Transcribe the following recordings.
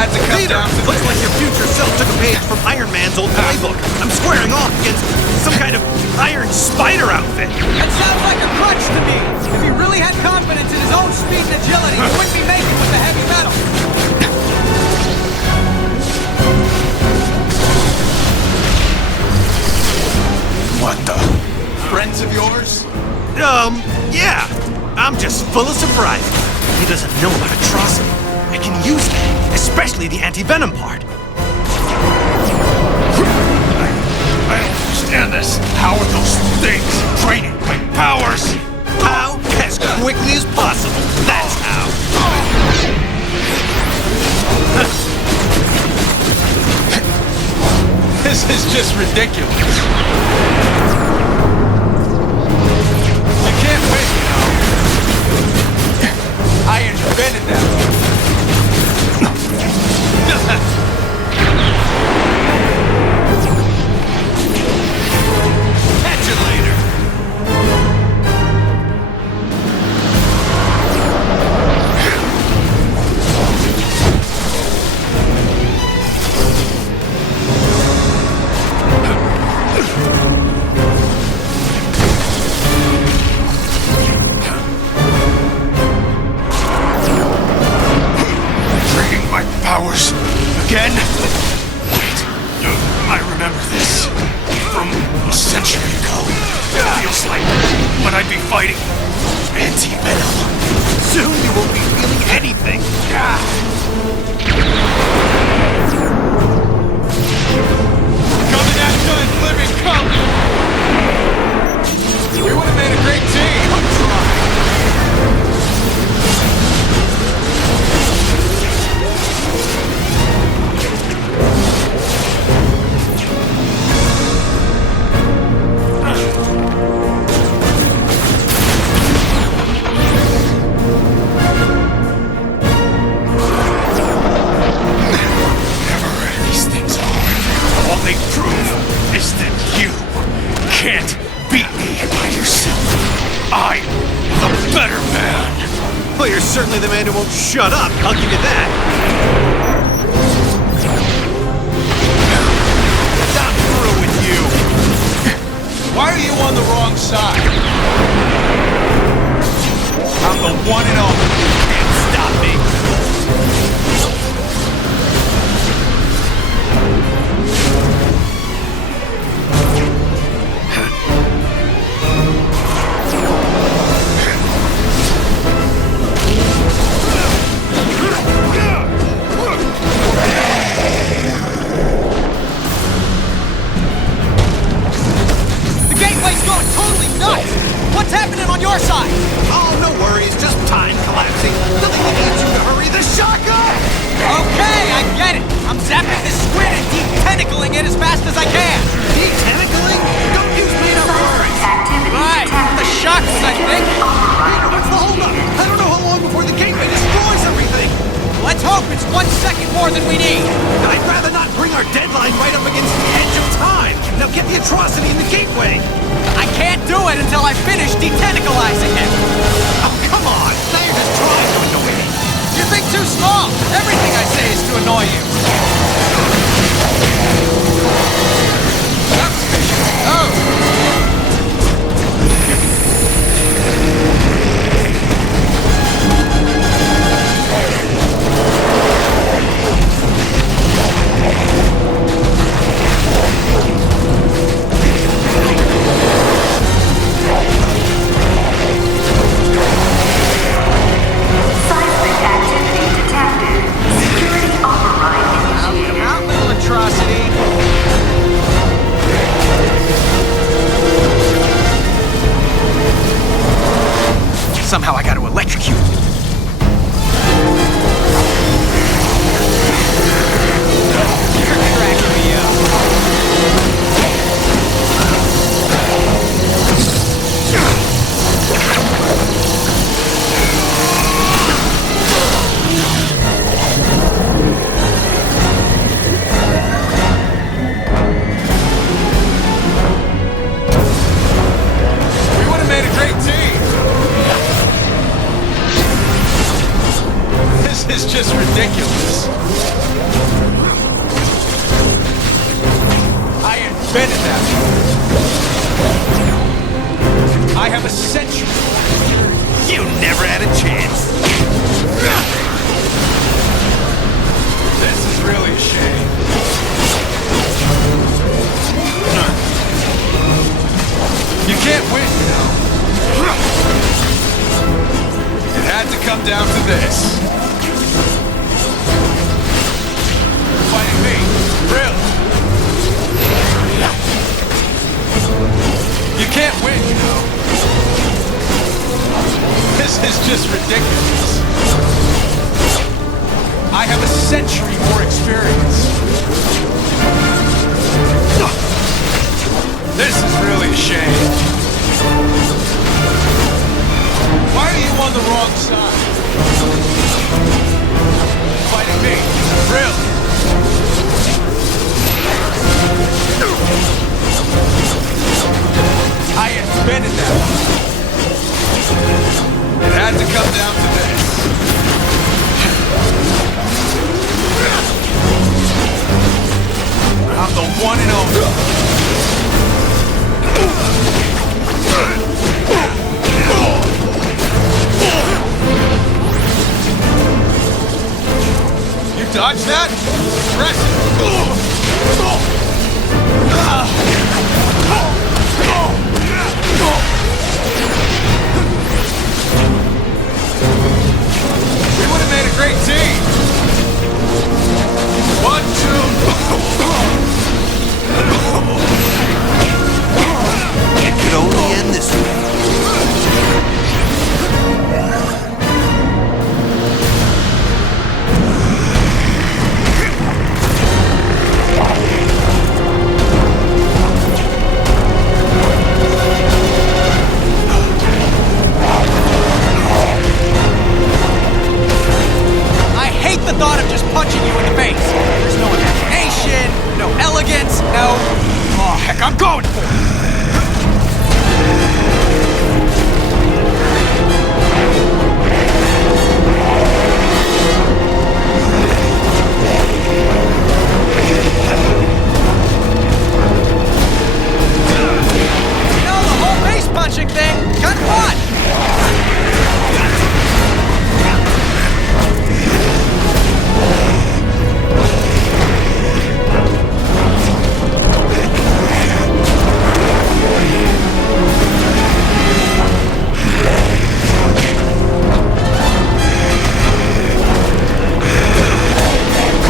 had to come Leader, down to looks like your future self took a page from Iron Man's old playbook. I'm squaring off against some kind of iron spider outfit. That sounds like a crutch to me. If he really had confidence in his own speed and agility, he wouldn't be making with the heavy metal. What the? Friends of yours? Yeah. I'm just full of surprises. He doesn't know about atrocity. I can use it, especially the anti-venom part. I don't understand this. How are those things draining my powers? How? As quickly as possible. That's how. This is just ridiculous. You can't win, you know. I invented that. Catch you later. Powers again? Wait, I remember this from a century ago. Feels like when I'd be fighting anti-venom. Soon you won't be feeling anything. Coming at you in living color. We would have made a great team. I'm trying. Can't beat me by yourself. I'm the better man. Well, you're certainly the man who won't shut up. I'll give you that. Not through with you. Why are you on the wrong side? I'm the one and only. Can't stop me. What's happening on your side? Oh, no worries. Just time collapsing. Nothing that needs you to hurry. The shotgun! Okay, I get it. I'm zapping this squid and de-tentacling it as fast as I can. De-tentacling? Don't use made-up words. Right. The shocks, I think. Peter, what's the holdup? I don't know how long before the gateway destroys everything. Let's hope it's 1 second more than we need. I'd rather not bring our deadline right up against the edge of time. Now get the atrocity in the gateway. I can't do it until I finish de-tentacalizing it. Oh, come on. Now you're just trying to annoy me. You think too small. Everything I say is to annoy you. Oh. Seismic activity detected. down to this. Fighting me, really? You can't win, you know. This is just ridiculous. I have a century more experience. This is really a shame. Why are you on the wrong side? Fighting me, really? I invented that. It had to come down to this. I'm the one and only. You dodged that? Impressive. We would have made a great team. 1, 2. It could only end this way. I hate the thought of just punching you in the face. There's no imagination, no elegance, no... Oh, heck, I'm going for it. You know, the whole face punching thing, kind of fun.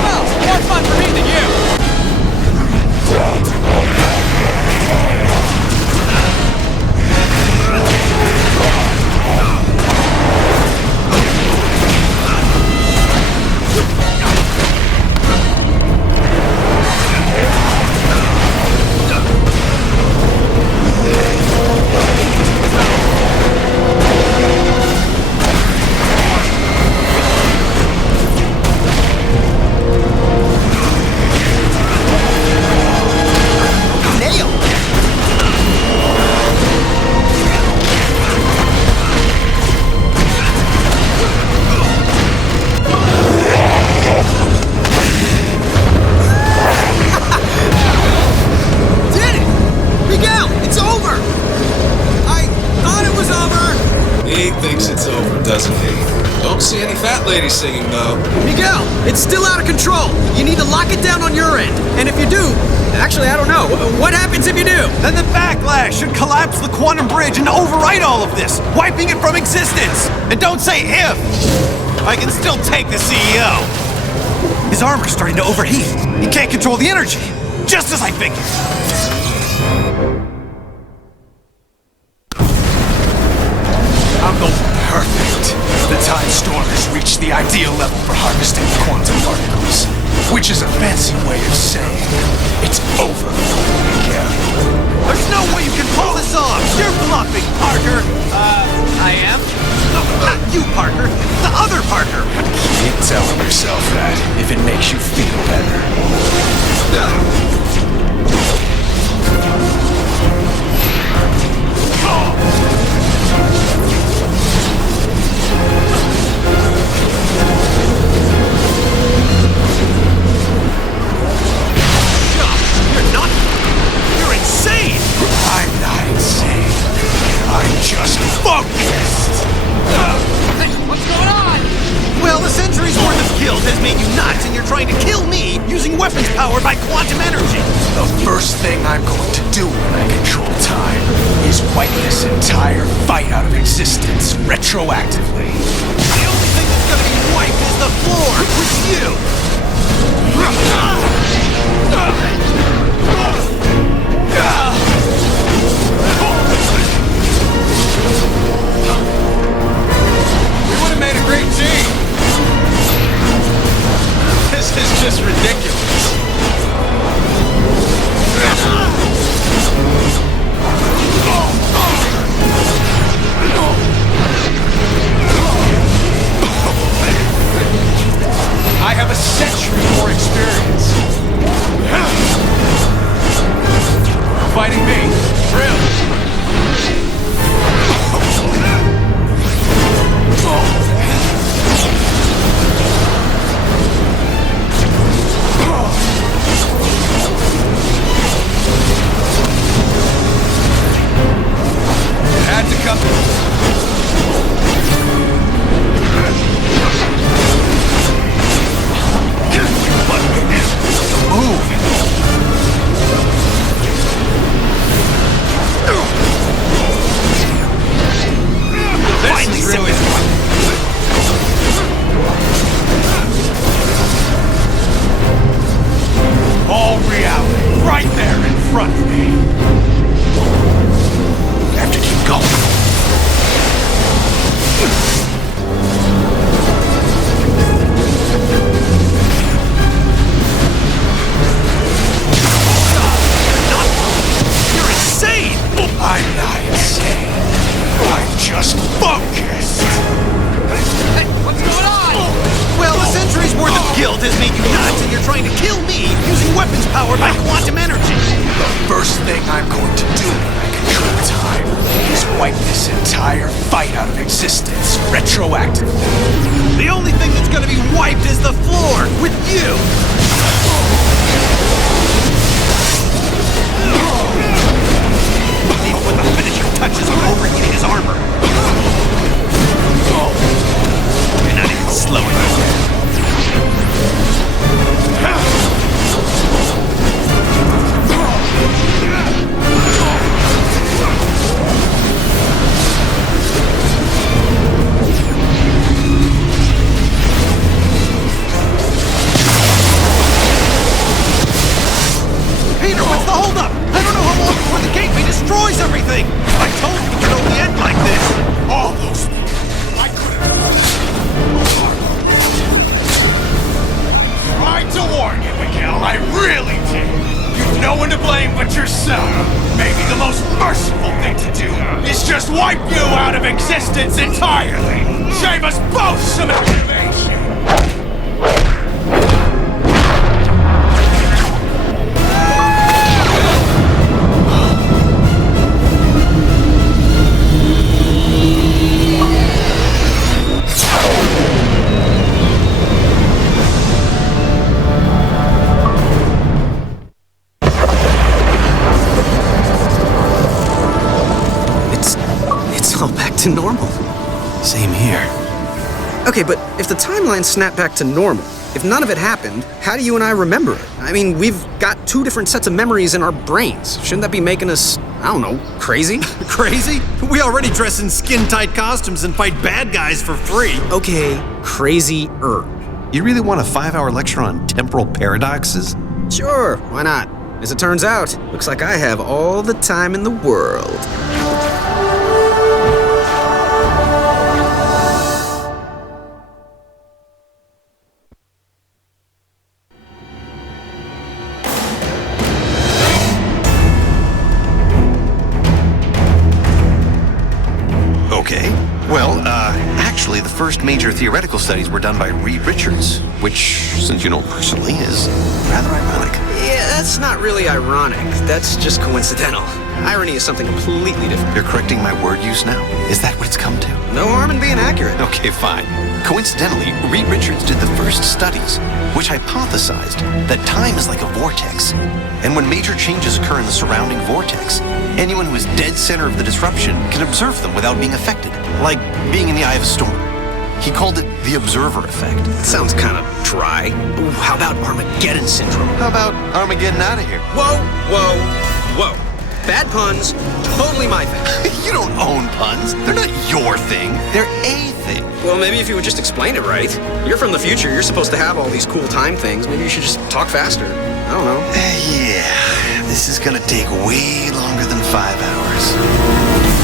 Well, more fun for me than you. Did it! Miguel, it's over! I thought it was over! He thinks it's over, doesn't he? Don't see any fat ladies singing, though. Miguel, it's still out of control. You need to lock it down on your end. And if you do, actually, I don't know. What happens if you do? Then the backlash should collapse the quantum bridge and overwrite all of this, wiping it from existence. And don't say if. I can still take the CEO. His armor's starting to overheat. He can't control the energy. Just as I figured. I'm the perfect. The time storm has reached the ideal level for harvesting quantum particles, which is a fancy way of saying it's over for Miguel. There's no way you can pull this off. You're bluffing, Parker. I am? No, not you, Parker. The other Parker. Keep telling yourself that if it makes you feel better. You're insane. I'm not insane. I'm just focused. Hey, what's going on? Well, the century's worth of guilt has made you nuts, and you're trying to kill me using weapons powered by quantum energy. The first thing I'm going to do when I control time is wipe this entire fight out of existence retroactively. The only white as the floor with you! We would have made a great team. This is just ridiculous. I have a century more experience. Fighting me, really? Had to come. This is really... All reality, right there in front of me. I have to keep going. You're insane! I'm not insane. I'm just focused. Hey, what's going on? Well, a century's worth of guilt has made you nuts, and you're trying to kill me using weapons powered by quantum energy. The first thing I'm going to do when I control time is wipe this entire fight out of existence retroactively. The only thing that's gonna be wiped is the floor with you. Even with the finishing touches of overheating his armor. You're not even slowing me down. Peter, what's the holdup? I don't know how long before the gateway destroys everything. I told you it could only end like this. All those people, I couldn't. Tried to warn you, Miguel. I really did. You've no one to blame but yourself. Maybe the most merciful thing to do is just wipe you out of existence entirely. Save us both some aggravation. It's all back to normal. Same here. Okay, but if the timeline snapped back to normal, if none of it happened, how do you and I remember it? I mean, we've got two different sets of memories in our brains. Shouldn't that be making us, I don't know, crazy? Crazy? We already dress in skin-tight costumes and fight bad guys for free. Okay, crazy-er. You really want a 5-hour lecture on temporal paradoxes? Sure, why not? As it turns out, looks like I have all the time in the world. Okay. Well, actually, the first major theoretical studies were done by Reed Richards, which, since you know him personally, is rather ironic. Yeah, that's not really ironic. That's just coincidental. Irony is something completely different. You're correcting my word use now? Is that what it's come to? No harm in being accurate. Okay, fine. Coincidentally, Reed Richards did the first studies, which hypothesized that time is like a vortex. And when major changes occur in the surrounding vortex, anyone who is dead center of the disruption can observe them without being affected, like being in the eye of a storm. He called it the observer effect. That sounds kind of dry. Ooh, how about Armageddon syndrome? How about Armageddon out of here? Whoa, whoa, whoa. Bad puns, totally my thing. You don't own puns. They're not your thing. They're a thing. Well, maybe if you would just explain it right. You're from the future, you're supposed to have all these cool time things. Maybe you should just talk faster. I don't know. Yeah, this is gonna take way longer than 5 hours.